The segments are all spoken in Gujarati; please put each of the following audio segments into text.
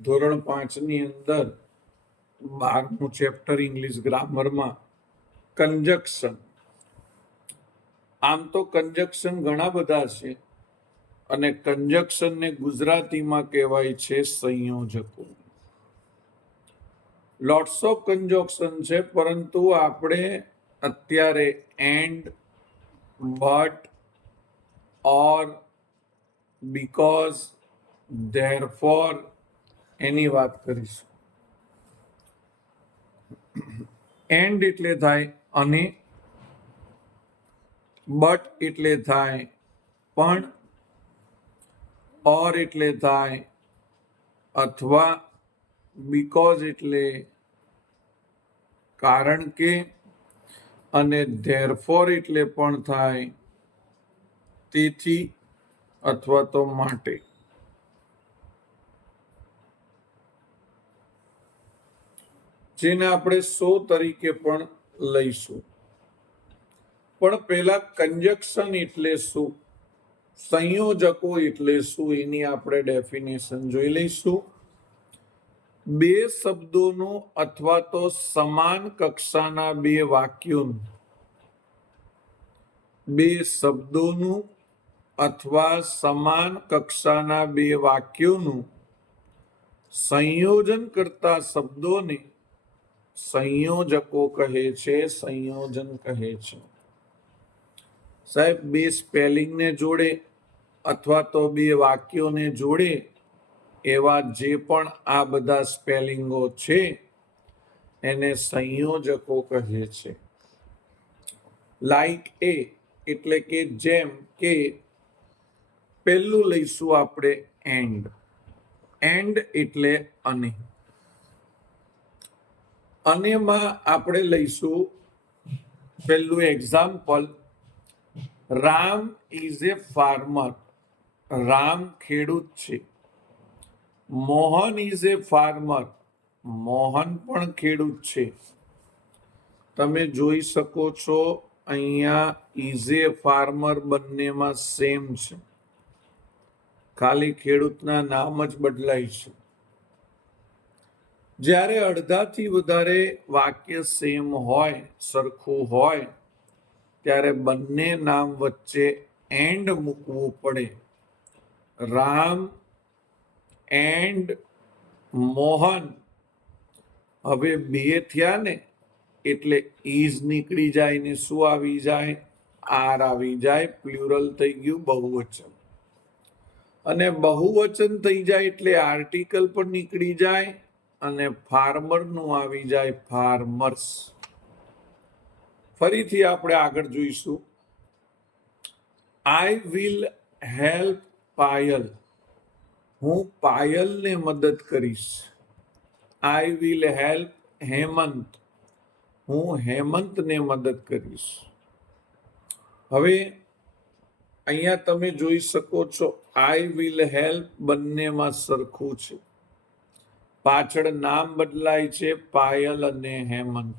ધોરણ 5 ની અંદર 12મું ચેપ્ટર ઇંગ્લિશ ગ્રામરમાં કંજક્શન. આમ તો કંજક્શન ઘણા બધા છે અને કંજક્શનને ગુજરાતીમાં કહેવાય છે સંયોજકો. લોટ્સ ઓફ કંજક્શન છે, પરંતુ આપણે અત્યારે and, but, or, because, therefore એની વાત કરીશું. એન્ડ એટલે થાય અને, બટ એટલે થાય પણ, ઓર એટલે થાય અથવા, બીકોઝ એટલે કારણ કે, અને ધેરફોર એટલે પણ થાય તેથી અથવા તો માટે. જેને આપણે સો તરીકે પણ લઈશું. પણ પહેલા કંજક્શન એટલે શું, સંયોજકો એટલે શું, એની આપણે ડેફિનેશન જોઈ લઈશું. બે શબ્દોનું અથવા તો સમાન કક્ષાના બે વાક્યોનું, બે શબ્દોનું અથવા સમાન કક્ષાના બે વાક્યોનું સંયોજન કરતા શબ્દોને સંયોજકો કહે છે, સંયોજન કહે છે. સાહેબ, બે સ્પેલિંગને જોડે અથવા તો બે વાક્યોને જોડે એવા જે પણ આ બધા સ્પેલિંગો છે એને સંયોજકો કહે છે. લાઈક એ એટલે કે જેમ કે, પહેલું લઈશું આપણે એન્ડ. એન્ડ એટલે અને. અનેમાં આપણે લઈશું પહેલું example, Ram is A farmer. Ram ખેડૂત છે. Mohan is A farmer. Mohan પણ ખેડૂત છે. તમે જોઈ શકો છો અહીંયા ઇઝ એ ફાર્મર બંનેમાં સેમ છે, ખાલી ખેડૂતના નામ જ બદલાય છે. જ્યારે અડધાથી વધારે વાક્ય સેમ હોય, સરખું હોય, ત્યારે બંને નામ વચ્ચે એન્ડ મૂકવું પડે. રામ એન્ડ મોહન. હવે બે થયા ને એટલે ઇઝ નીકળી જાય ને શું આવી જાય, આર આવી જાય. પ્લુરલ થઈ ગયું, બહુવચન. અને બહુવચન થઈ જાય એટલે આર્ટિકલ પણ નીકળી જાય અને ફાર્મરનું આવી જાય, ફાર્મર્સ. ફરીથી આપણે આગળ જોઈશું. I will help Payal. હું પાયલને મદદ કરીશ. I will help Hemant. હું હેમંતને મદદ કરીશ. હવે અહીંયા તમે જોઈ શકો છો આઈ વિલ હેલ્પ બંનેમાં સરખું છે. પાછળ નામ બદલાય છે, પાયલ અને હેમંત.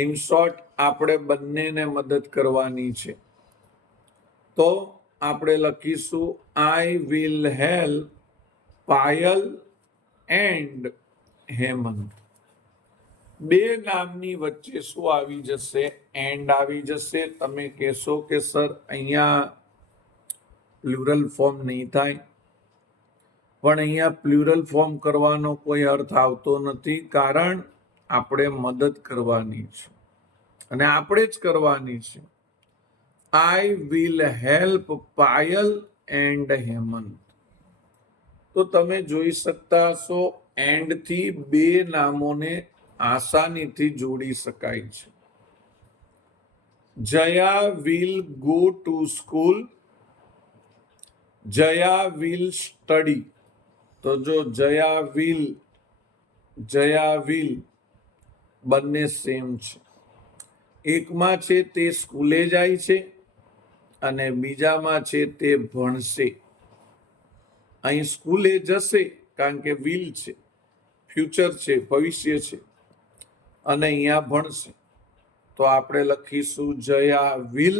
ઇન શોર્ટ, આપણે બંનેને મદદ કરવાની છે. તો આપણે લખીશું I will help Payal and Hemant. બે નામની વચ્ચે શું આવી જશે, એન્ડ આવી જશે. તમે કહેશો કે સર અહીંયા પ્લુરલ ફોર્મ નહીં થાય. પણ અહીંયા પ્લુરલ ફોર્મ કરવાનો કોઈ અર્થ આવતો નથી, કારણ આપણે મદદ કરવાની છે અને આપણે જ કરવાની છે. I will help Payal and Hemant. તો તમે જોઈ શકતા હશો એન્ડથી બે નામોને આસાનીથી જોડી શકાય છે. Jaya will go to school. Jaya will study. તો જો જયા વિલ બંને સેમ છે. એકમાં છે તે સ્કૂલે જાય છે અને બીજામાં છે તે ભણશે. અહીં સ્કૂલે જશે કારણ કે વિલ છે, ફ્યુચર છે, ભવિષ્ય છે, અને અહીંયા ભણશે. તો આપણે લખીશું જયા વિલ,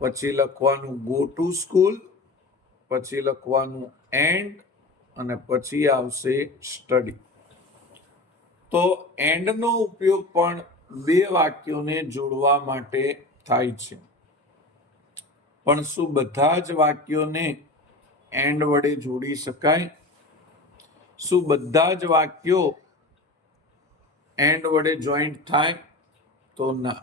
પછી લખવાનું ગો ટુ સ્કૂલ, પછી લખવાનું એન્ડ, અને પછી આવશે સ્ટડી. તો એન્ડનો ઉપયોગ પણ બે વાક્યોને જોડવા માટે થાય છે. પણ શું બધા જ વાક્યોને એન્ડ વડે જોડી શકાય? શું બધા જ વાક્યો એન્ડ વડે જોઈન્ટ થાય? તો ના,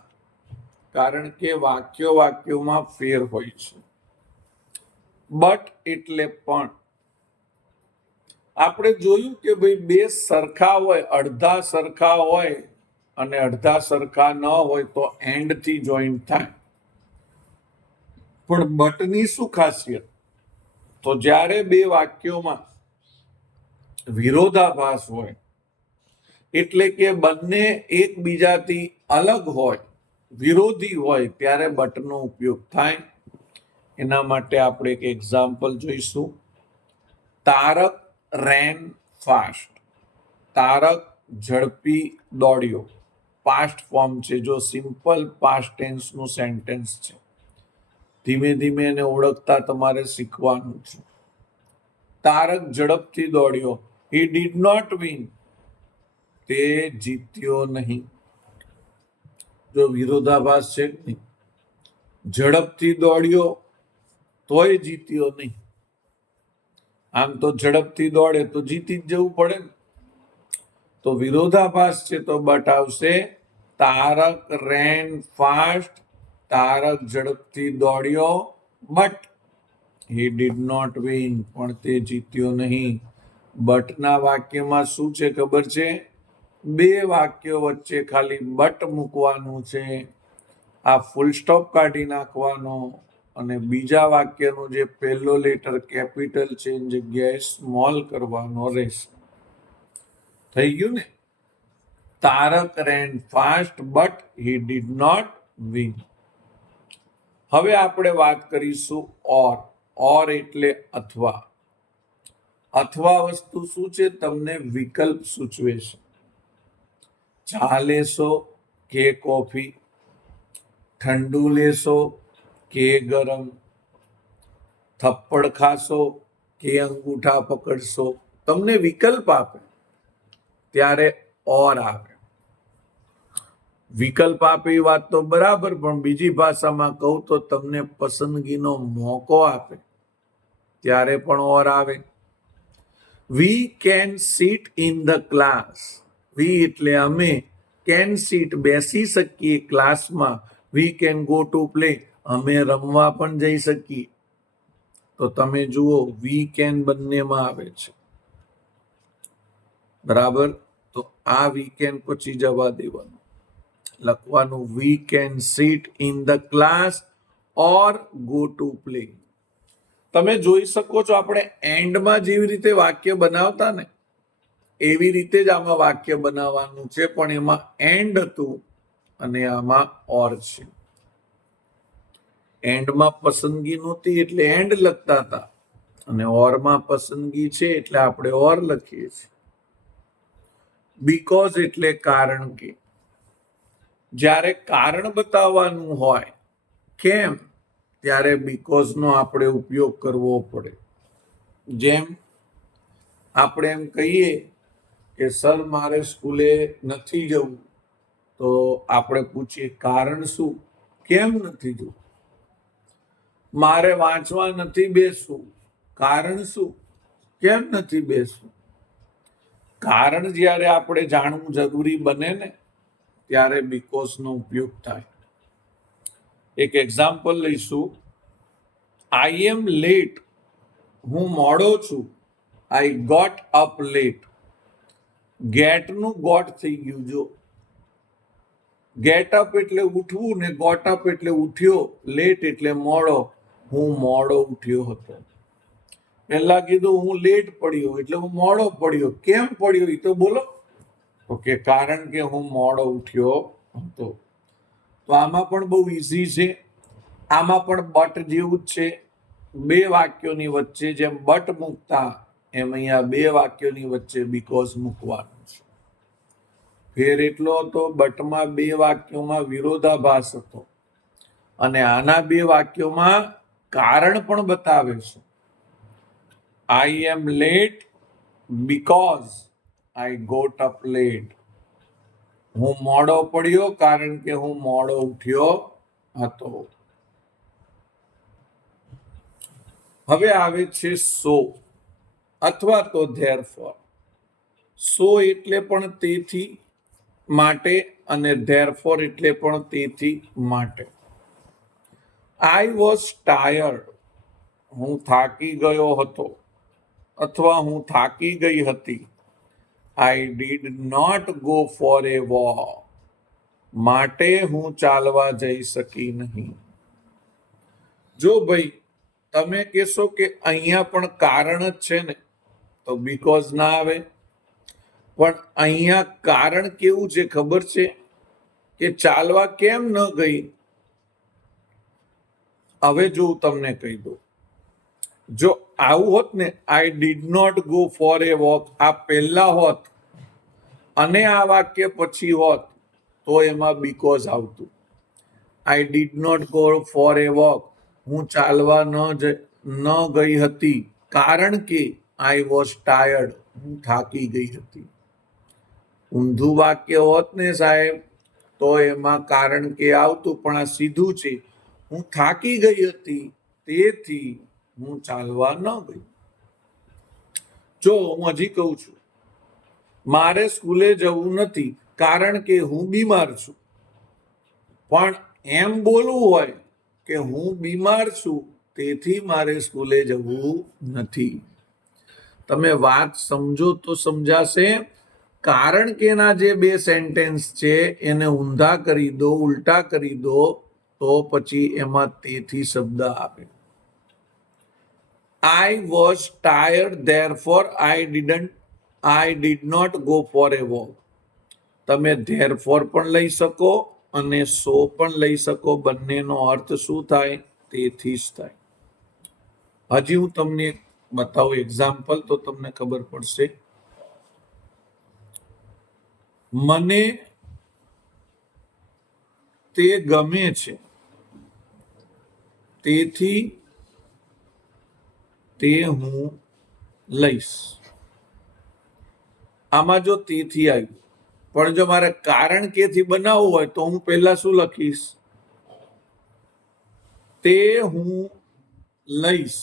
કારણ કે વાક્યોમાં ફેર હોય છે. બટ એટલે પણ. આપણે જોયું કે ભાઈ બે સરખા હોય, અડધા સરખા હોય અને અડધા સરખા ન હોય તો એન્ડ થી જોઈન્ટ થાય. પણ બટની શું ખાસિયત? તો જ્યારે બે વાક્યોમાં વિરોધાભાસ હોય, એટલે કે બંને એકબીજાથી અલગ હોય, વિરોધી હોય, ત્યારે બટનો ઉપયોગ થાય. એના માટે આપણે એક એક્ઝામ્પલ જોઈશું. Tarak ran fast. તારક ઝડપી દોડ્યો. પાસ્ટ ફોર્મ છે, જો સિમ્પલ પાસ્ટ ટેન્સનું સેન્ટેન્સ છે. ધીમે ધીમે એને ઓળખતા તમારે શીખવાનું છે. તારક ઝડપથી દોડ્યો. He did not win. તે જીત્યો નહીં. જો વિરોધાભાસ છે નહીં. ઝડપથી દોડ્યો તોય જીત્યો નહીં. આમ તો ઝડપથી દોડે તો જીતી જ જવું પડે ને. તો વિરોધાભાસ છે તો બટ આવશે. Tarak ran fast. તારક ઝડપથી દોડ્યો, but he did not win. પણ તે જીત્યો નહીં. બટના વાક્યમાં શું છે ખબર છે? બે વાક્યો વચ્ચે ખાલી બટ મૂકવાનું છે. આ ફૂલ સ્ટોપ કાઢી નાખવાનો અને બીજા વાક્યનો જે પહેલો લેટર કેપિટલ છે એની જગ્યાએ સ્મોલ કરવાનો રહેશે. થઈ ગયું ને? Tarak ran fast but he did not win. હવે આપણે વાત કરીશું ઓર. ઓર એટલે અથવા. અથવા વસ્તુ શું છે? તમને વિકલ્પ સૂચવે છે. ચા લેશો કે કોફી, ઠંડુ લેશો કે ગરમ, થપ્પડ ખાશો કે અંગૂઠા પકડશો, તમને વિકલ્પ આપે ત્યારે ઓર આવે. વિકલ્પ આપે એ વાત તો બરાબર, પણ બીજી ભાષામાં કહું તો તમને પસંદગીનો મોકો આપે ત્યારે પણ ઓર આવે. We can sit in the class. We એટલે અમે, કેન સીટ બેસી શકીએ ક્લાસમાં. We can go to play, અમે રમવા પણ જઈ શકીએ. તો તમે જુઓ વી કેન બંનેમાં આવે છે. બરાબર? તો આ વી કેન પછી જવા દેવાનું. લખવાનું વી can sit in the class or go to play. તમે જોઈ શકો છો આપણે એન્ડમાં જેવી રીતે વાક્ય બનાવતા ને એવી રીતે જ આમાં વાક્ય બનાવવાનું છે, પણ એમાં એન્ડ હતું અને આમાં ઓર છે. એન્ડમાં પસંદગી નહોતી એટલે એન્ડ લખતા હતા અને ઓરમાં પસંદગી છે એટલે આપણે ઓર લખીએ છીએ. બીકોઝ એટલે કારણ કે. જ્યારે કારણ બતાવવાનું હોય કેમ, ત્યારે બીકોઝનો આપણે ઉપયોગ કરવો પડે. જેમ આપણે એમ કહીએ કે સર મારે સ્કૂલે નથી જવું, તો આપણે પૂછીએ કારણ શું? કેમ નથી જવું? મારે વાંચવા નથી બેસવું, કારણ શું? કેમ નથી બેસવું? કારણ જ્યારે આપણે જાણવું જરૂરી બને ને ત્યારે બીકોઝનો ઉપયોગ થાય. એક એક્ઝામ્પલ લઈશું. I am late. હું મોડો છું. I got up late. ગેટનું ગોટ થઈ ગયું. જો ગેટ અપ એટલે ઉઠવું ને ગોટ અપ એટલે ઉઠ્યો, લેટ એટલે મોડો. હું મોડો ઉઠ્યો હતો. પહેલા કીધું હું લેટ પડ્યો એટલે હું મોડો પડ્યો. કેમ પડ્યો એ તો બોલો. તો કે કારણ કે હું મોડો ઉઠ્યો હતો. તો આમાં પણ બહુ ઈઝી છે. આમાં પણ બટ જેવું જ છે. બે વાક્યોની વચ્ચે જેમ બટ મૂકતા એમ અહીંયા બે વાક્યોની વચ્ચે બીકોઝ મૂકવાનું છે. ફેર એટલો હતો, બટમાં બે વાક્યોમાં વિરોધાભાસ હતો અને આના બે વાક્યોમાં કારણ પણ બતાવે છે. આઈ am late because I got up late. હું મોડો પડ્યો કારણ કે હું મોડો ઉઠ્યો હતો. હવે આવે છે સો અથવા તો therefore. સો એટલે પણ તેથી માટે અને therefore એટલે પણ તેથી માટે. I was tired. હું થાકી ગયો હતો અથવા હું થાકી ગઈ હતી. I did not go for a walk. માટે હું ચાલવા જઈ શકી નહીં. જો ભાઈ તમે કહેશો કે અહીંયા પણ કારણ જ છે ને, તો બીકોઝ ના આવે. પણ અહીંયા કારણ કેવું છે ખબર છે કે ચાલવા કેમ ન ગઈ? હવે જો હું તમને કહી દઉં, જો આવું હોત ને, I did not go for a walk, આ પહેલા હોત અને આ વાક્ય પછી હોત તો એમાં બીકોઝ આવતું. I did not go for a walk, હું ચાલવા ન ગઈ હતી કારણ કે આઈ વોઝ ટાયર્ડ, હું થાકી ગઈ હતી. ઊંધું વાક્ય હોત ને સાહેબ તો એમાં કારણ કે આવતું, પણ આ સીધું છે. હું થાકી ગઈ હતી તેથી હું ચાલવા ન ગઈ. જો હું હજી કહું છું, મારે સ્કૂલે જવું નથી કારણ કે હું બીમાર છું. પણ એમ બોલવું હોય કે હું બીમાર છું તેથી મારે સ્કૂલે જવું નથી. તમે વાત સમજો તો સમજાશે. કારણ કે ના જે બે સેન્ટેન્સ છે એને ઊંધા કરી દો, ઉલટા કરી દો, તો પછી એમાં તેથી શબ્દ આવે. I was tired, therefore I did not go for a walk. તમે therefore પણ લઈ શકો અને so પણ લઈ શકો. બંનેનો અર્થ શું થાય? તેથી જ થાય. હજી હું તમને બતાવું એક્ઝામ્પલ તો તમને ખબર પડશે. મને તે ગમે છે તેથી તે હું લઈશ. આમાં જો તેથી આવ્યું, પણ જો મારે કારણ કેથી બનાવવું હોય તો હું પહેલા શું લખીશ? તે હું લઈશ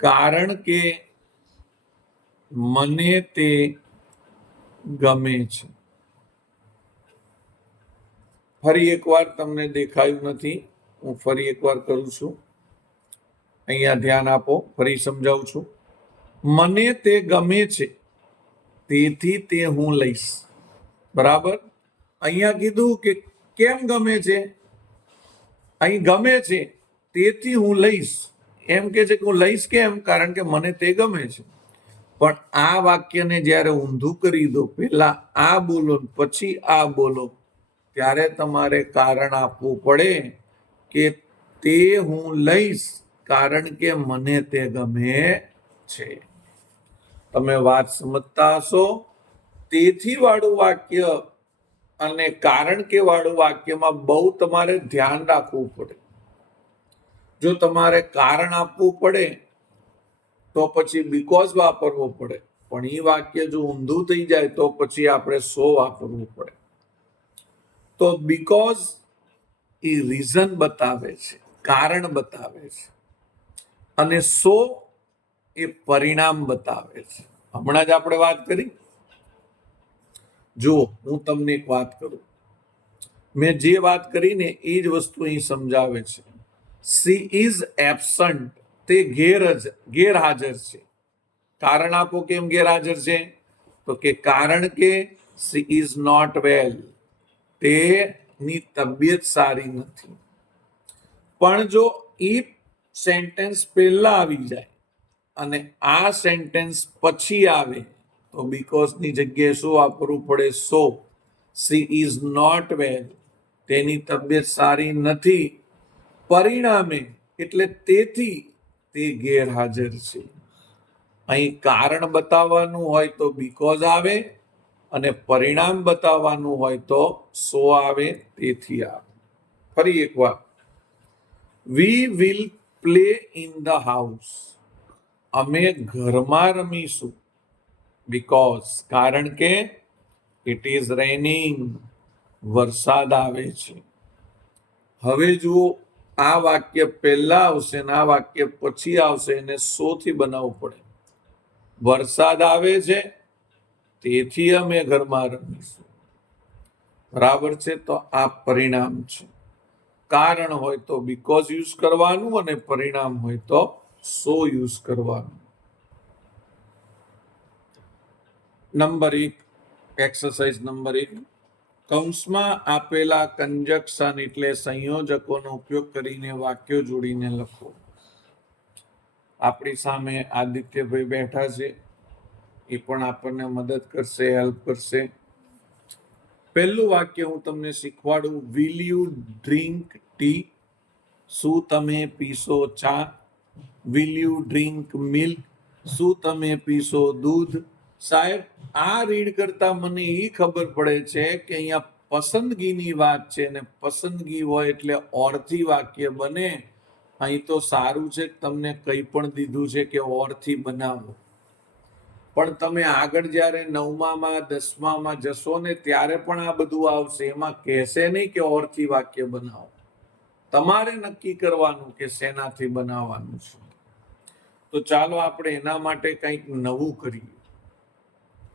કારણ કે મને તે ગમે છે. ફરી એકવાર તમને દેખાયું નથી, હું ફરી એકવાર કરું છું. અહીંયા ધ્યાન આપો, ફરી સમજાવું છું. મને તે ગમે છે તેથી તે હું લઈશ. બરાબર? અહીંયા કીધું કે કેમ ગમે છે? અહીં ગમે છે તેથી હું લઈશ. એમ કે છે કે હું લઈશ કેમ? કારણ કે મને તે ગમે છે. પણ આ વાક્યને જ્યારે ઊંધું કરી દો, પહેલા આ બોલો પછી આ બોલો, ત્યારે તમારે કારણ આપવું પડે કે તે હું લઈશ કારણ કે મને તે ગમે છે. તમે વાત સમજતા હશો? તેથી વાળું વાક્ય અને કારણ કે વાળું વાક્યમાં બહુ તમારે ધ્યાન રાખવું પડે. જો તમારે કારણ આપવું પડે તો પછી બીકોઝ વાપરવો પડે, પણ એ વાક્ય જો ઊંધું થઈ જાય તો પછી આપણે સો વાપરવું પડે. તો બીકોઝ એ રીઝન બતાવે છે, કારણ બતાવે છે, અને સો એ પરિણામ બતાવે છે. હમણાં જ આપણે વાત કરી. જો હું તમને એક વાત કરું, મેં જે વાત કરી ને એ જ વસ્તુ અહીં સમજાવે છે. સી ઇઝ એબસન્ટ, તે ગેરહાજર છે. કારણ આપો કેમ ગેરહાજર છે? તો કે કારણ કે સી ઇઝ નોટ વેલ, તેની તબિયત સારી નથી. પણ જો ઈ સેન્ટેન્સ પહેલા આવી જાય અને આ સેન્ટેન્સ પછી આવે તો બીકોઝની જગ્યાએ શું વાપરવું પડે? સો. સી ઇઝ નોટ વેલ, તેની તબિયત સારી નથી. પરિણામે એટલે તેથી તે ગેરહાજર છે. અહીં કારણ બતાવવાનું હોય તો બીકોઝ આવે અને પરિણામ બતાવવાનું હોય તો સો આવે, તેથી આવે. ફરી એકવાર, we will play in the house. અમે ઘરમાં રમીશું. બીકોઝ, કારણ કે ઇટ ઇઝ રેનિંગ, વરસાદ આવે છે. હવે જુઓ, આ વાક્ય પહેલા આવશે ને આ વાક્ય પછી આવશે, એને સો થી બનાવવું પડે. વરસાદ આવે છે તેથી અમે ઘરમાં રમીશું. બરાબર છે? તો આ પરિણામ છે. કારણ હોય તો બીકોઝ યુઝ કરવાનું અને પરિણામ હોય તો સો યુઝ કરવાનું. નંબર 1, એક્સરસાઇઝ નંબર 1, કૌંસમાં આપેલા કંજક્શન એટલે સંયોજકોનો ઉપયોગ કરીને વાક્યો જોડીને લખો. આપણી સામે આદિત્યભાઈ બેઠા છે, એ પણ આપણને મદદ કરશે, હેલ્પ કરશે. પહેલું વાક્ય હું તમને શીખવાડું. Will you drink tea? શું તમે પીશો ચા? Will you drink milk? શું તમે પીશો દૂધ? સાહેબ, આ રીડ કરતા મને એ ખબર પડે છે કે અહીંયા પસંદગીની વાત છે, ને પસંદગી હોય એટલે ઓરથી વાક્ય બને. અહીં તો સારું છે કે તમને કંઈ પણ દીધું છે કે ઓરથી બનાવો. પણ તમે આગળ જ્યારે 9માં 10માં જશો ને ત્યારે પણ આ બધું આવશે. એમાં કહેશે નહીં કે ઓરથી વાક્ય બનાવો. તમારે નક્કી કરવાનું કે શેનાથી બનાવવાનું છે. તો ચાલો આપણે એના માટે કંઈક નવું કરીએ.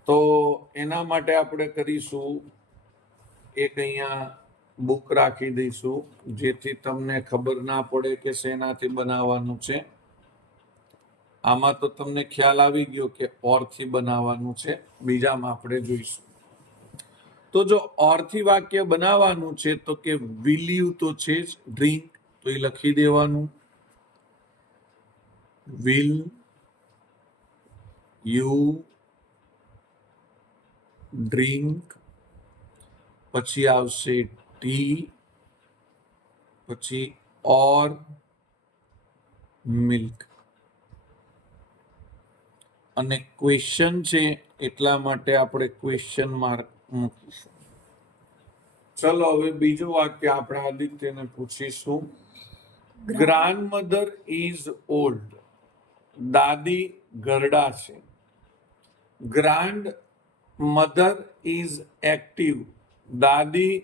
તો એના માટે આપણે કરીશું, એક અહીંયા બુક રાખી દઈશું, જેથી તમને ખબર ના પડે કે શેનાથી બનાવવાનું છે. આમાં તો તમને ખ્યાલ આવી ગયો કે ઓરથી બનાવવાનું છે. બીજામાં આપણે જોઈશું. તો જો ઓરથી વાક્ય બનાવવાનું છે તો કે વિલ યુ તો છે જ, ડ્રિંક તો એ લખી દેવાનું. વિલ યુ ડ્રિંક, પછી આવશે ટી, પછી ઓર મિલ્ક. અને ક્વેશ્ચન છે એટલા માટે આપણે ક્વેશ્ચન માર્ક મૂકીશું. ચલો હવે બીજું વાક્ય આપણે આદિત્યને પૂછીશું. Grandmother is old. દાદી ઘરડા છે. Grandmother is active. દાદી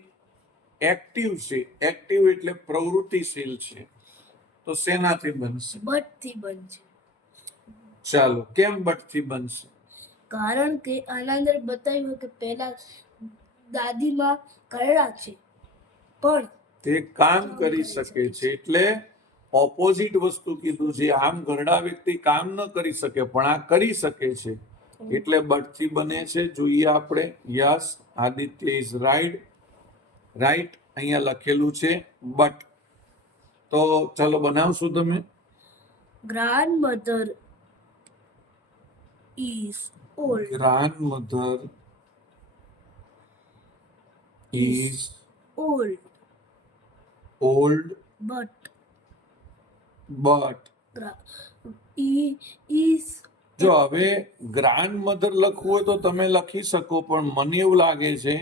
એક્ટિવ છે. એક્ટિવ એટલે પ્રવૃત્તિશીલ છે. તો શેનાથી બનશે? બટથી બનશે. ચાલો, કેમ બટથી બનશે? કારણ કે આના અંદર બતાવ્યું કે પહેલા દાદીમાં ઘરડા છે પણ તે કામ કરી શકે છે, એટલે ઓપોઝિટ વસ્તુ કીધું છે. આમ ઘરડા વ્યક્તિ કામ ન કરી શકે પણ આ કરી શકે છે, એટલે બટથી બને છે. જોઈએ આપણે. Yes, Aditya is right. અહીંયા લખેલું છે બટ. તો ચાલો બનાવશું. તમે grandmother is old. Grandmother is old. But is. જો હવે ગ્રાન્ડમધર લખવું હોય તો તમે લખી શકો, પણ મને એવું લાગે છે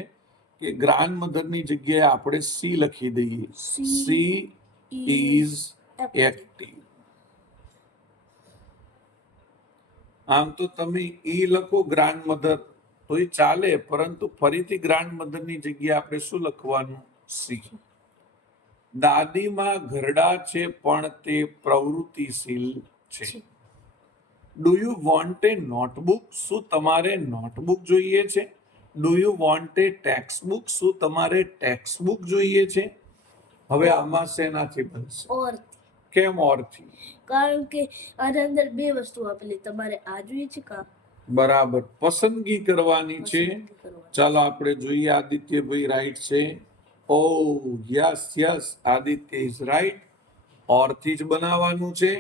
કે ગ્રાન્ડમધરની જગ્યાએ આપણે સી લખી દઈએ. She is active. આમ તો તમે ઈ લખો ગ્રાન્ડમધર તો એ ચાલે, પરંતુ ફરીથી ગ્રાન્ડમધરની જગ્યાએ આપણે શું લખવાનું? સી. દાદીમાં ઘરડા છે પણ તે પ્રવૃત્તિશીલ છે. Do you want a notebook? શું તમારે નોટબુક જોઈએ છે? Do you want A textbook? શું તમારે ટેક્સ્ટબુક જોઈએ છે? હવે આમાં શેનાથી બનશે? ઓરથી. કેમ ઓરથી? કારણ કે આના અંદર બે વસ્તુ આપેલી, તમારે આ જોઈએ છે કા? બરાબર, પસંદગી કરવાની છે. ચાલો આપણે જોઈએ. આદિત્યભાઈ રાઈટ છે. Oh yes, Aditya is right. ઓરથી જ બનાવવાનું છે.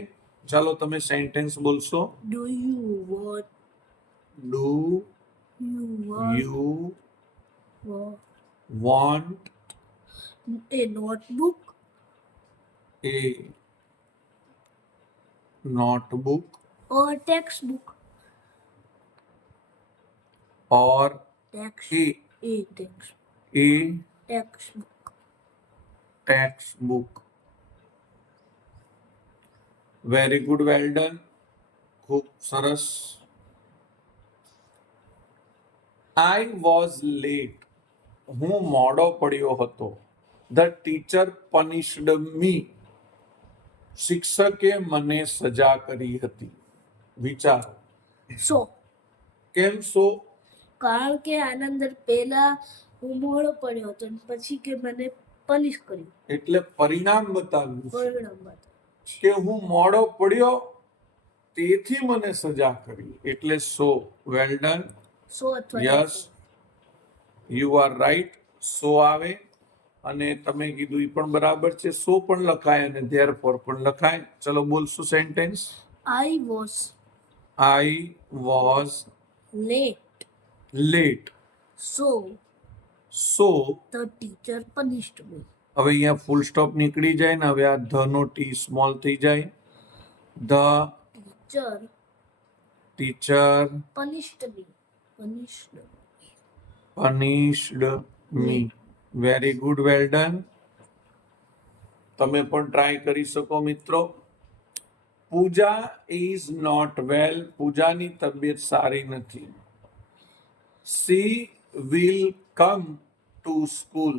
ચાલો તમે સેન્ટેન્સ બોલશો. Do you want a notebook? A notebook or textbook? or textbook. Very good, well done. ખૂબ સરસ. I was late. હું મોડો પડ્યો હતો. The teacher punished me. શિક્ષકે મને સજા કરી હતી. વિચારો. સો કેમ સો? કારણ કે આના અંદર પહેલા હું મોડો પડ્યો હતો અને પછી કે મને પનિશ કર્યું. એટલે પરિણામ બતાવ્યું છે પરિણામ બતાવ્યું. કે હું મોડો પડ્યો તેથી મને સજા કરી. એટલે સો. વેલ ડન. સો અથવા yes, you are right. So આવે અને તમે કીધું એ પણ બરાબર છે. સો પણ લખાય અને ધેરફોર પણ લખાય. ચલો બોલશું sentence. I was I was late late. So so the teacher punished me. હવે અહીંયા ફૂલ સ્ટોપ નીકળી જાય ને હવે આ ધ નો ટી સ્મોલ થઈ જાય. The teacher teacher punished me. punished me. Very good, well done. તમે પણ ટ્રાય કરી શકો મિત્રો. Pooja is not well. પૂજાની તબિયત સારી નથી. She will come to school.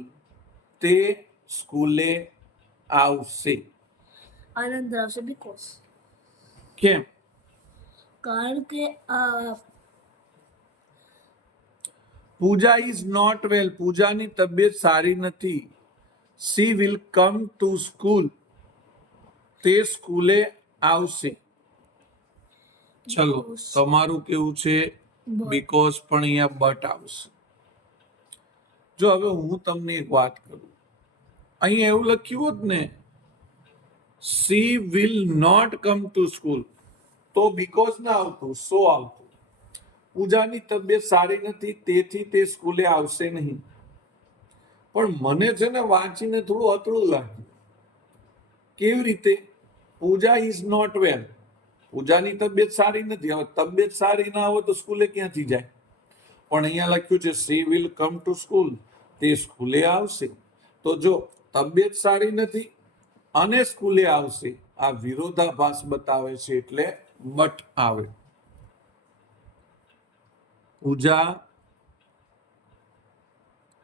તે સ્કૂલે આવશે. આનંદ આવશે બીકોઝ. કેમ? કારણ કે આ પૂજા ઇઝ નોટ વેલ. પૂજાની તબિયત સારી નથી. She will come to school. તે સ્કૂલે આવશે. ચલો Because. તમારું કેવું છે? But. બીકોઝ પણ અહીંયા બટ આવશે. જો હવે હું તમને એક વાત કરું, અહીંયા એવું લખ્યું હોત ને she will not come to school તો બીકોઝ ના આવતું, સો આવતું. પૂજાની તબિયત સારી નથી તેથી તે સ્કૂલે આવશે નહીં. પણ મને છે ને વાંચીને થોડું અતડું લાગ્યું. કેવી રીતે? પૂજા ઇઝ નોટ વેલ. પૂજાની તબિયત સારી નથી. હવે તબિયત સારી ના હોય તો સ્કૂલે ક્યાંથી જાય? પણ અહીંયા લખ્યું છે she will come to school. તે સ્કૂલે આવશે. તો જો તબિયત સારી નથી અને સ્કૂલે આવશે, આ વિરોધાભાસ બતાવે છે એટલે બટ આવે. Pooja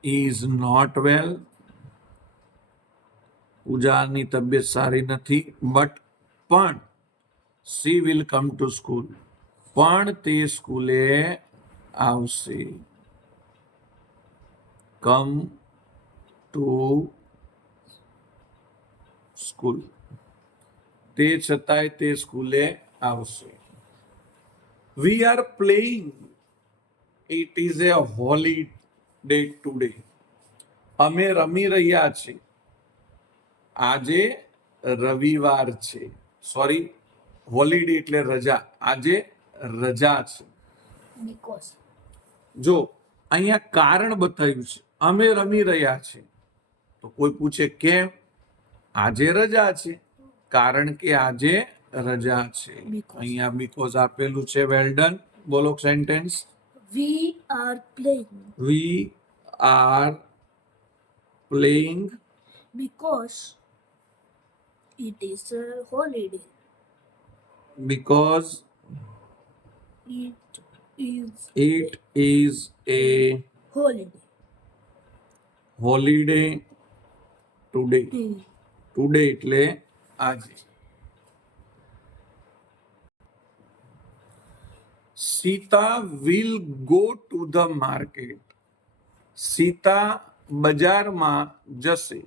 is not well. પૂજાની તબિયત સારી નથી બટ પણ she will come to school. પણ તે સ્કૂલે આવશે. Come to school. તે છતાંય તે સ્કૂલે આવશે. We are playing. It is a holiday today. અમે રમી રહ્યા છીએ. આજે રવિવાર છે. સોરી, હોલીડે એટલે રજા. આજે રજા છે. બીકોઝ. જો અહીંયા કારણ બતાવ્યું છે, અમે રમી રહ્યા છીએ. તો કોઈ પૂછે કેમ? આજે રજા છે. કારણ કે આજે રજા છે. Because. અહીંયા બીકોઝ આપેલું છે. Well done. બોલો sentence. We are playing we are playing because it is a holiday. because it is it is a holiday. holiday today. today એટલે આજે. Sita will go to the market. Sita બજારમાં જશે.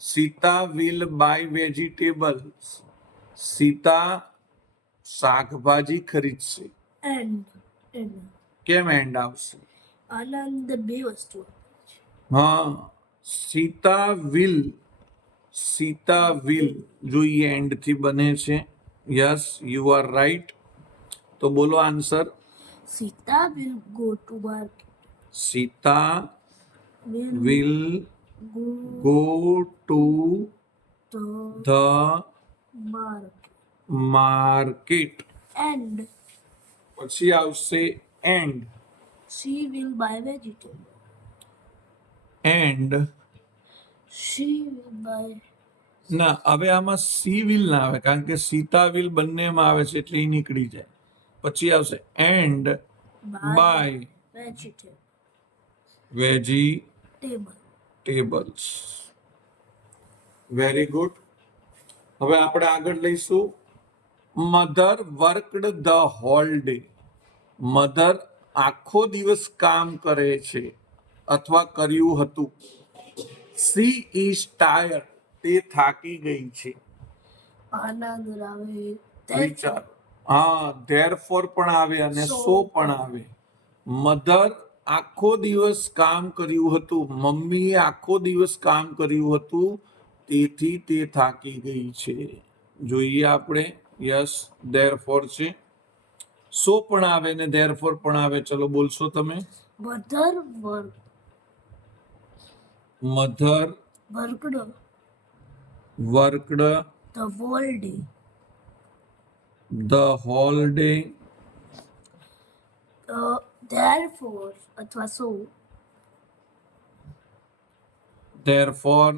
Sita will buy vegetables. Sita શાકભાજી ખરીદશે. એન્ડ કેમ એન્ડ આવશે? આના અંદર બે વસ્તુ હા, સીતા વિલ જોઈએ એન્ડ થી બને છે. Yes, you are right. તો બોલો answer. Sita will go to market. Sita will will go go to the the market. market. And પછી આવશે and. She will buy vegetable. And she will buy ના, હવે આમાં સી વિલ ના આવે, કારણ કે સીતા વિલ બંનેમાં આવે છે એટલે એ નીકળી જાય. પછી આવશે and buy vegetable vegetables. Very good. હવે આપણે આગળ લઈશું. Mother worked the whole day. મધર આખો દિવસ કામ કરે છે અથવા કર્યું હતું. She is tired. તે થાકી ગઈ છે. આનંદ આવે વિચાર. હા, ધેરફોર પણ આવે અને સો પણ આવે. મધર આખો દિવસ કામ કર્યું હતું. મમ્મીએ આખો દિવસ કામ કર્યું હતું, તેથી તે થાકી ગઈ છે. જોઈએ આપણે. યસ, ધેરફોર છે. સો પણ આવે ને ધેરફોર પણ આવે. ચલો બોલશો તમે. Mother mother worked worked the whole day the whole day. therefore અથવા so therefore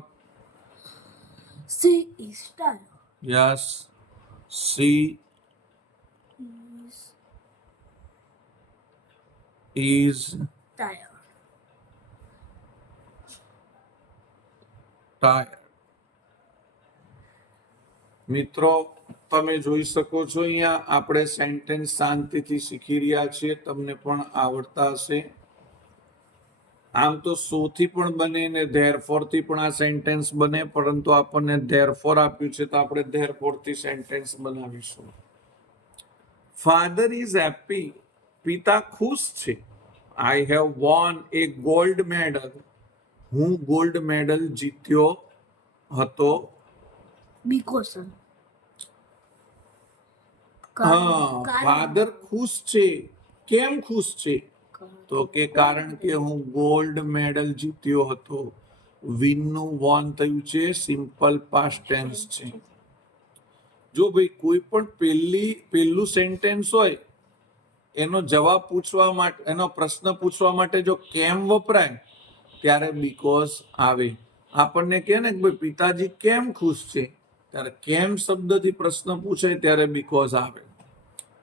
she is tired yes, C is is tired tired. મિત્રો, તમે જોઈ શકો છો અહીંયા આપણે સેન્ટેન્સ શાંતિથી શીખી રહ્યા છીએ. તમને પણ આવડતા હશે. આમ તો સોથી પણ બને ને ધેરફોર થી પણ આ સેન્ટેન્સ બને, પરંતુ આપણને ધેરફોર આપ્યું છે તો આપણે ધેરફોર થી સેન્ટેન્સ બનાવીશું. Father is happy. પિતા ખુશ છે. I have von A gold medal. હું ગોલ્ડ મેડલ જીત્યો હતો. because હા, ફાધર ખુશ છે. કેમ ખુશ છે? તો કે કારણ કે હું ગોલ્ડ મેડલ જીત્યો હતો. વિનનું વોન થયું છે, સિમ્પલ પાસ્ટ ટેન્સ છે. જો ભાઈ કોઈ પણ પહેલું સેન્ટેન્સ હોય, એનો જવાબ પૂછવા માટે, એનો પ્રશ્ન પૂછવા માટે જો કેમ વપરાય ત્યારે બીકોઝ આવે. આપણને કહે ને કે ભાઈ પિતાજી કેમ ખુશ છે, ત્યારે કેમ શબ્દથી પ્રશ્ન પૂછાય ત્યારે બીકોઝ આવે.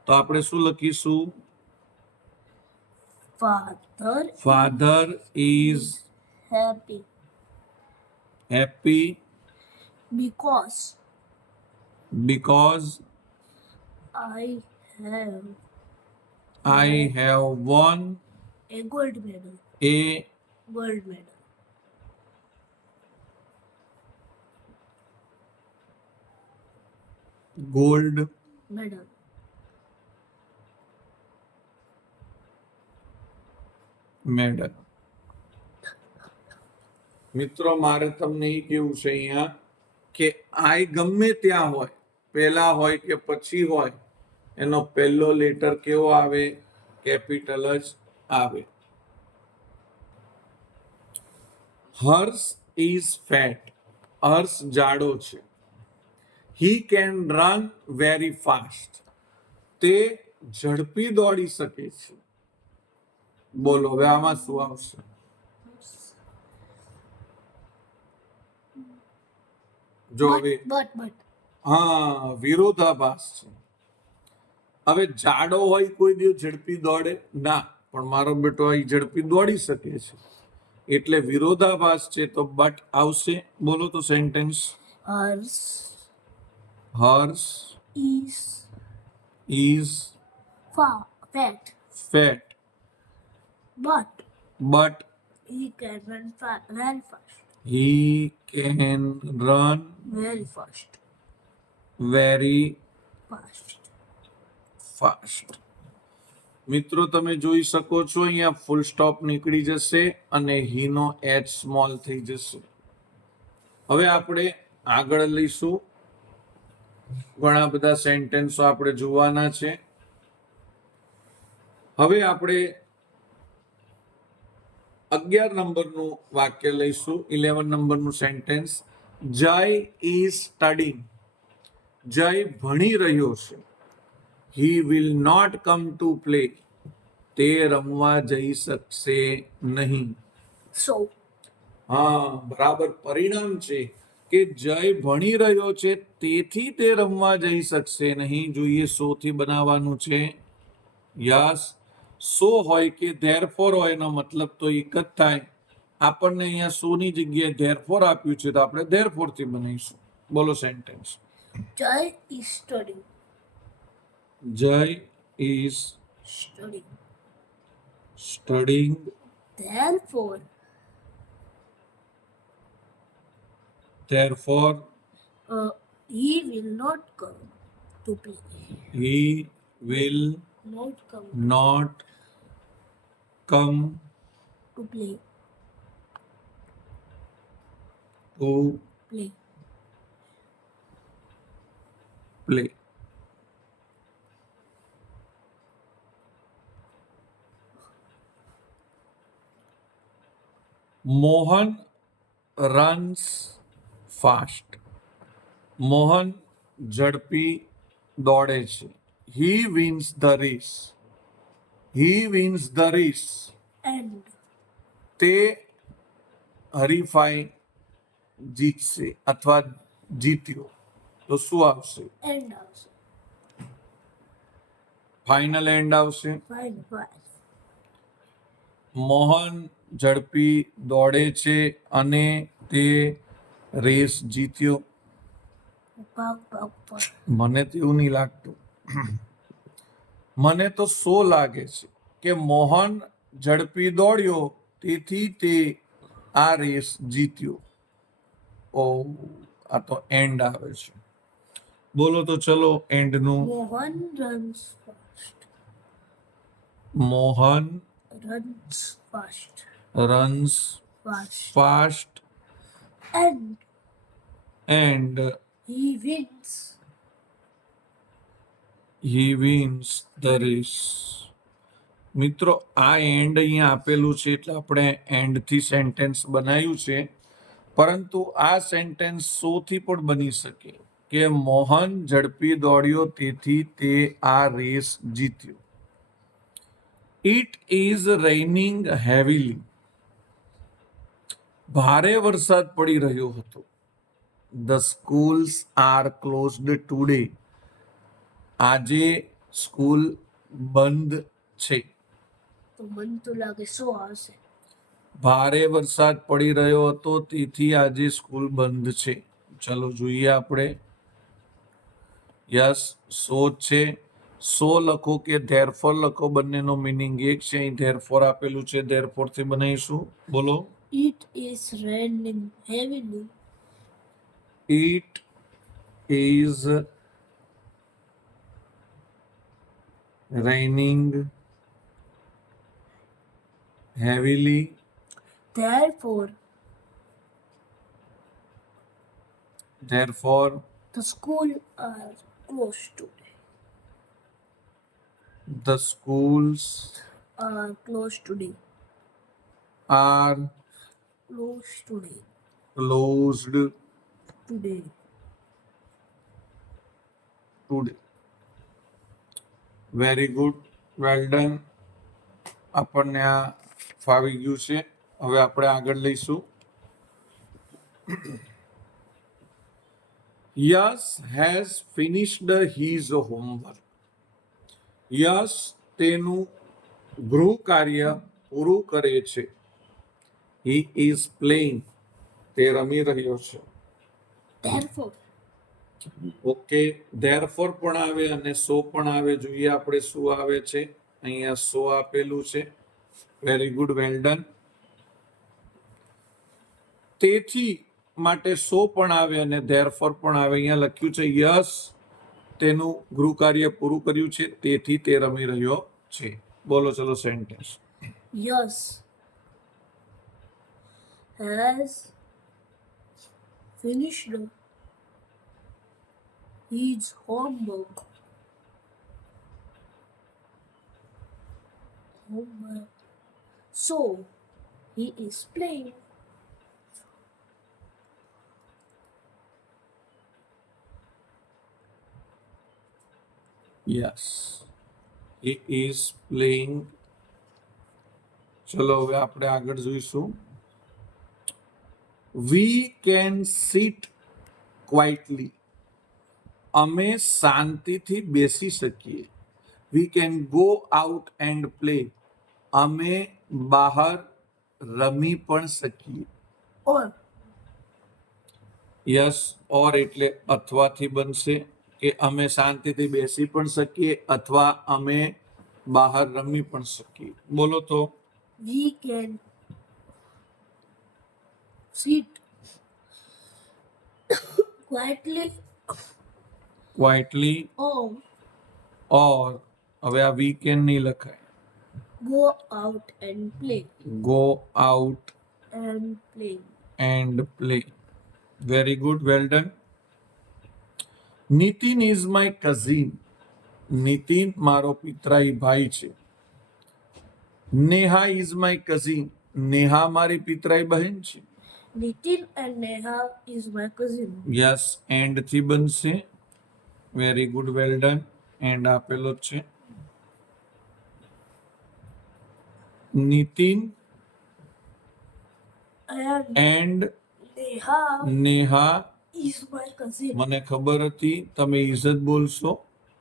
તો આપણે શું લખીશું? Father is happy happy because because I have I have won a gold medal a gold medal gold medal medal. મિત્રો, મારે તમને એ કેવું છે અહીંયા કે આઈ ગમે ત્યાં હોય, પહેલા હોય કે પછી હોય, એનો પહેલો લેટર કેવો આવે? કેપિટલ જ આવે. હર્ષ ઇઝ ફેટ. હર્ષ જાડો છે. He can run very fast. તે ઝડપી દોડી શકે છે. બોલો હવે આમાં શું આવશે? જો હવે but હા, વિરોધાભાસ છે. હવે જાડો હોય કોઈ દિવસ ઝડપી દોડે ના, પણ મારો બેટો અહીં ઝડપી દોડી શકે છે, એટલે વિરોધાભાસ છે તો બટ આવશે. બોલો તો sentence. Harsh is fat fat but but he can run very fast he can run very fast very fast. મિત્રો, તમે જોઈ શકો છો અહીંયા ફૂલ સ્ટોપ નીકળી જશે અને હીનો એચ સ્મોલ થઈ જશે. હવે આપણે આગળ લઈશું. ઘણા બધા સેન્ટેન્સો આપણે જોવાના છે. હવે આપણે 11 નંબરનું વાક્ય લઈશું. 11 નંબરનું સેન્ટેન્સ. જય ઇઝ સ્ટડીંગ. જય ભણી રહ્યો છે. He will not come to play. તે રમવા જઈ શકશે નહીં. so હા, બરાબર પરિણામ છે કે જય ભણી રહ્યો છે તેથી તે રમવા જઈ શકશે નહીં. જોઈએ સો થી બનાવવાનું છે. યસ, સો હોય કે ધેરફોર હોય એનો મતલબ તો એક જ થાય. આપણને અહીંયા સો ની જગ્યાએ ધેરફોર આપ્યું છે તો આપણે ધેરફોર થી બનાવીશું. બોલો sentence. Jai is studying. Jay is Studying. Studying. Therefore, therefore he will not come to play. He will Not come not come to play. To Play. Play. Mohan runs fast. Mohan ઝડપી દોડે છે. He wins the race. He wins the race. And તે હરીફાઈ જીતશે અથવા જીત્યો તો શું આવશે? end also. ફાઇનલ એન્ડ આવશે. Fine, fine. મોહન ઝડપી દોડે છે અને તે રેસ જીત્યો. Pug, pug, pug. મને તો એવું નહીં લાગતું. મને તો સો લાગે છે કે મોહન ઝડપી દોડ્યો તેથી તે આ રેસ જીત્યો. ઓ, આ તો એન્ડ આવે છે. બોલો તો ચલો એન્ડનું. Mohan runs fast. Mohan Runs fast. Runs Fast. Fast And and he wins. He wins the race. મિત્રો, આ એન્ડ અહીંયા આપેલું છે એટલે આપણે એન્ડથી સેન્ટેન્સ બનાવ્યું છે, પરંતુ આ સેન્ટેન્સ સોથી પણ બની શકે કે મોહન ઝડપી દોડ્યો તેથી તે આ રેસ જીત્યો. It is raining heavily. ભારે વરસાદ પડી રહ્યો હતો. The schools are closed today. આજે સ્કૂલ બંધ છે. તો મન તો લાગે સો આવશે. ભારે વરસાદ પડી રહ્યો હતો તેથી આજે સ્કૂલ બંધ છે. ચલો જોઈએ આપણે. યસ, સો છે. સો લખો કે ધેરફોર લખો, બંનેનો મિનિંગ એક છે. અહીં ધેરફોર આપેલું છે, ધેરફોર થી બનાવીશું. બોલો. It is raining heavily. It is raining heavily. Therefore, the school are closed today. The schools Are closed today. are Closed today. closed Today. today. Very good, well done. આપણને આ ફાવી ગયું છે. હવે આપણે આગળ લઈશું. Yes has finished his homework. Yes તેનું ગૃહ કાર્ય પૂરું કરે છે. He is playing. તે રમી રહ્યો છે. Therefore, ઓકે, ધેરફોર પણ આવે અને સો પણ આવે. જોઈએ આપણે શું આવે છે. અહીંયા સો આપેલું છે. Very good, well done. તેથી માટે સો પણ આવે અને ધેરફોર પણ આવે. અહીંયા લખ્યું છે યસ તેનું ગૃહ કાર્ય પૂરું કર્યું છે તેથી તે રમી રહ્યો છે. બોલો ચલો sentence. yes, has finished his homework. So he is playing. Yes, he is playing. ચલો હવે આપણે આગળ જોઈશું. વી કેન સીટ ક્વાઇટલી, અમે શાંતિથી બેસી શકીએ. વી can go out and play, અમે બહાર રમી પણ શકીએ. or યસ, ઓર એટલે અથવાથી બનશે કે અમે શાંતિથી બેસી પણ શકીએ અથવા અમે બહાર રમી પણ શકીએ. બોલો તો. we can sit quietly quietly or ઓર, હવે આ વી કેન નહીં લખાય, go out and play go out and play. And play. Very good, well done. Nitin is my cousin, Nitin મારો પિતરાઈ ભાઈ છે. Neha is my cousin, Neha મારી પિતરાઈ બહેન છે. Nitin and Neha is my cousin. Yes, and થી બનશે. Very good, well done. And આપેલો જ છે. Nitin And and Neha Neha. is my cousin. મને ખબર હતી તમે ઇઝ જ બોલશો,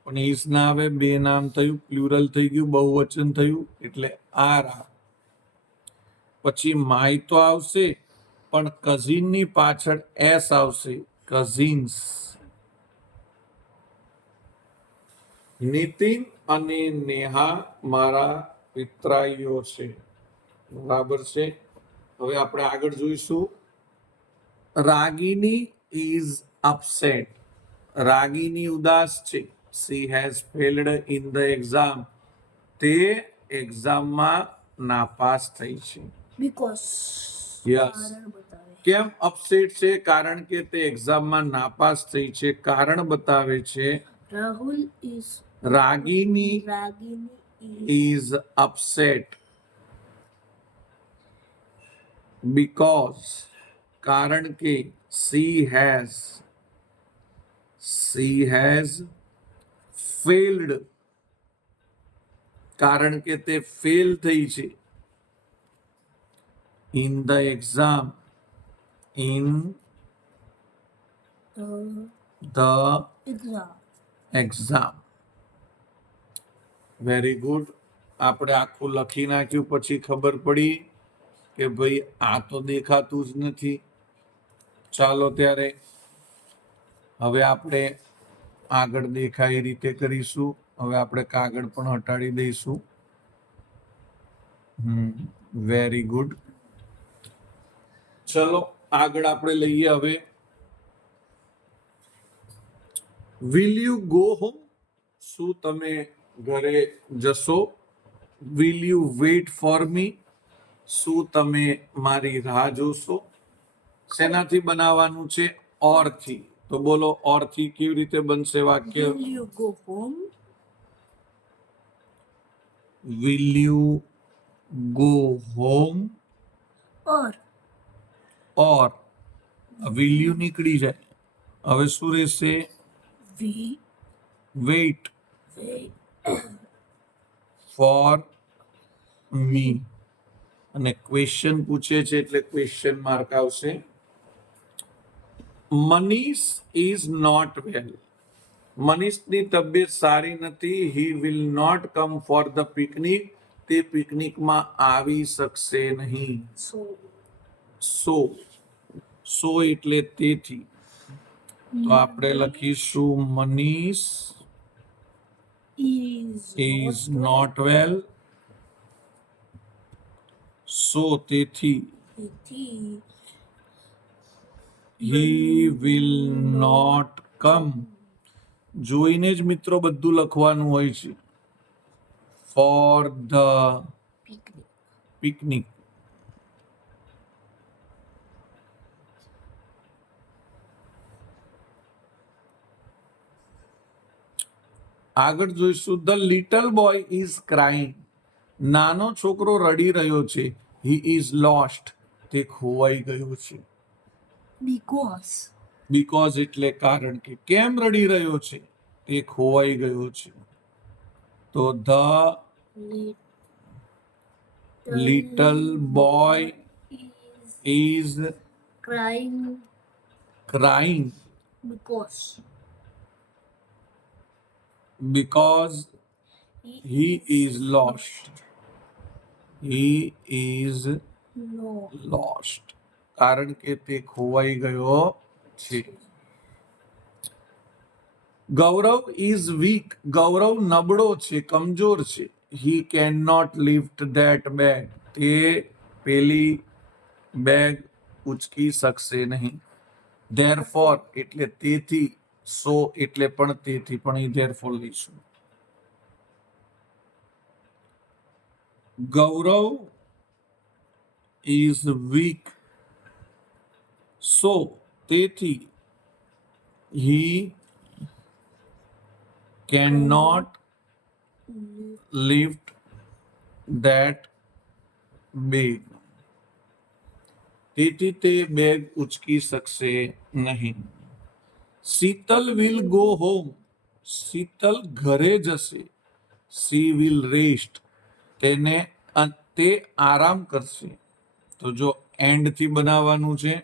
પણ ઇઝ ના આવે, બે નામ થયું, પ્લુરલ થઈ ગયું, બહુવચન થયું, એટલે આર આ. પછી માય તો આવશે, પણ કઝિન ની પાછળ એસ આવશે, કઝિન્સ. નીતિન અને નેહા મારા પિતરાઈઓ છે. બરાબર છે. હવે આપણે આગળ જોઈશું. રાગિની ઇઝ અપસેટ, રાગિની ઉદાસ છે. She has failed in the exam, તે એક્ઝામમાં નાપાસ થઈ છે. Because Yes. કારણ બતાવે. કેમ અપસેટ છે? કારણ કે તે એક્ઝામમાં નાપાસ થઈ છે. કારણ બતાવે છે. Rahul is Ragini Ragini is is upset because, કારણ કે she has failed, કારણ કે તે ફેલ થઈ છે. in the exam, in the the exam. Exam. Very good. આપણે આખું લખી નાખ્યું, પછી ખબર પડી કે ભાઈ આ તો દેખાતું જ નથી. ચાલો ત્યારે હવે આપણે આગળ દેખાય એ રીતે કરીશું. હવે આપણે કાગળ પણ હટાડી દઈશું. Very good. ચલો આગળ આપણે લઈએ. હવે વિલ યુ ગો હોમ, શું તમે ઘરે જશો? Will you weight for me, શું તમે મારી રાહ જોશો? શેનાથી બનાવવાનું છે? ઓર થી. તો બોલો, ઓર થી કેવી રીતે બનશે વાક્ય? Will you go home? Will you go home, Or or will you નીકળી જાય. હવે શું રહેશે? we wait wait for me. અને ક્વેશ્ચન પૂછે છે એટલે ક્વેશ્ચન માર્ક આવશે. મનીષ ઇઝ નોટ વેલ, મનીષની તબિયત સારી નથી. He will not come for the picnic, તે પિકનિકમાં આવી શકશે નહીં. સો એટલે તેથી. તો આપણે લખીશું Manish is is not well, so તેથી he will not come. જોઈને જ મિત્રો બધું લખવાનું હોય છે. for the picnic. આગળ જોઈશું. The little boy is crying, નાનો છોકરો રડી રહ્યો છે. હી ઇઝ લોસ્ટ, તે ખોવાઈ ગયો છે. બીકોઝ એટલે કારણ કે. કેમ રડી રહ્યો છે? તે ખોવાઈ ગયો છે. તો the little boy is crying crying because he he is lost. He is lost. કારણ કે તે ખોવાઈ ગયો છે. ગૌરવ ઇઝ વીક. ગૌરવ નબળો છે, કમજોર છે. He can not lift that bag. તે પેલી બેગ ઉચકી શકશે નહીં. ધેરફોર એટલે તેથી, સો એટલે પણ તેથી, પણ એ ધેરફોર લઈશું. ગૌરવ ઇઝ વીક, સો તેથી he cannot lift that bag. તેથી તે બેગ ઉચકી શકશે નહીં. Sheetal will go home. Sheetal ઘરે જશે. she will rest. તે આરામ કરશે. તો જો એન્ડ થી બનાવવાનું છે.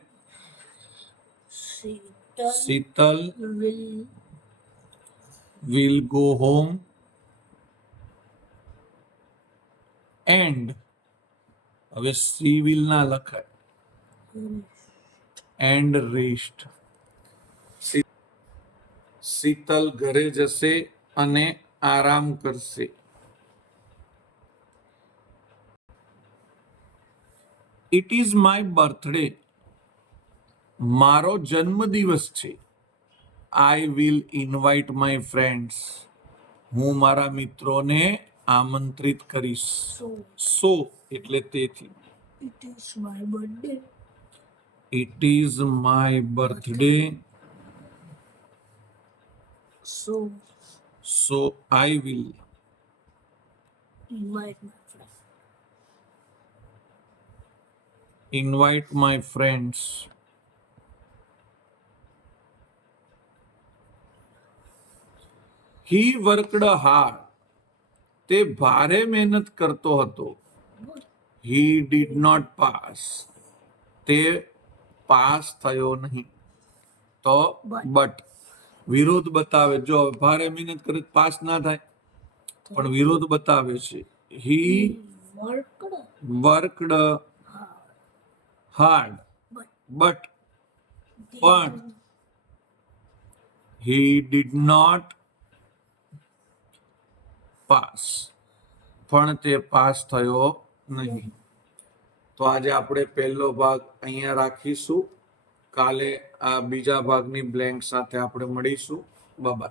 Sheetal will go home and હવે she will ના લખાય, and rest. શીતલ ઘરે જશે અને આરામ કરશે. It is my birthday. મારો જન્મદિવસ છે. I will invite my friends. હું મારા મિત્રોને આમંત્રિત કરીશ. સો એટલે તેથી. It is my birthday. It is my birthday. So I will Invite my friend. Invite my friends. He worked hard. તે ભારે મહેનત કરતો હતો. He did not pass. તે પાસ થયો નહીં. તો બટ વિરોધ બતાવે. જો ભારે મહેનત કરે પાસ ના થાય, પણ વિરોધ બતાવે છે. હી વર્કડ હાર્ડ બટ પણ હી ડીડ નોટ પાસ. પણ તે પાસ થયો નહીં. તો આજે આપણે પહેલો ભાગ અહીંયા રાખીશું. કાલે આ બીજા ભાગની બ્લેન્ક સાથે આપણે મળીશું. બાય.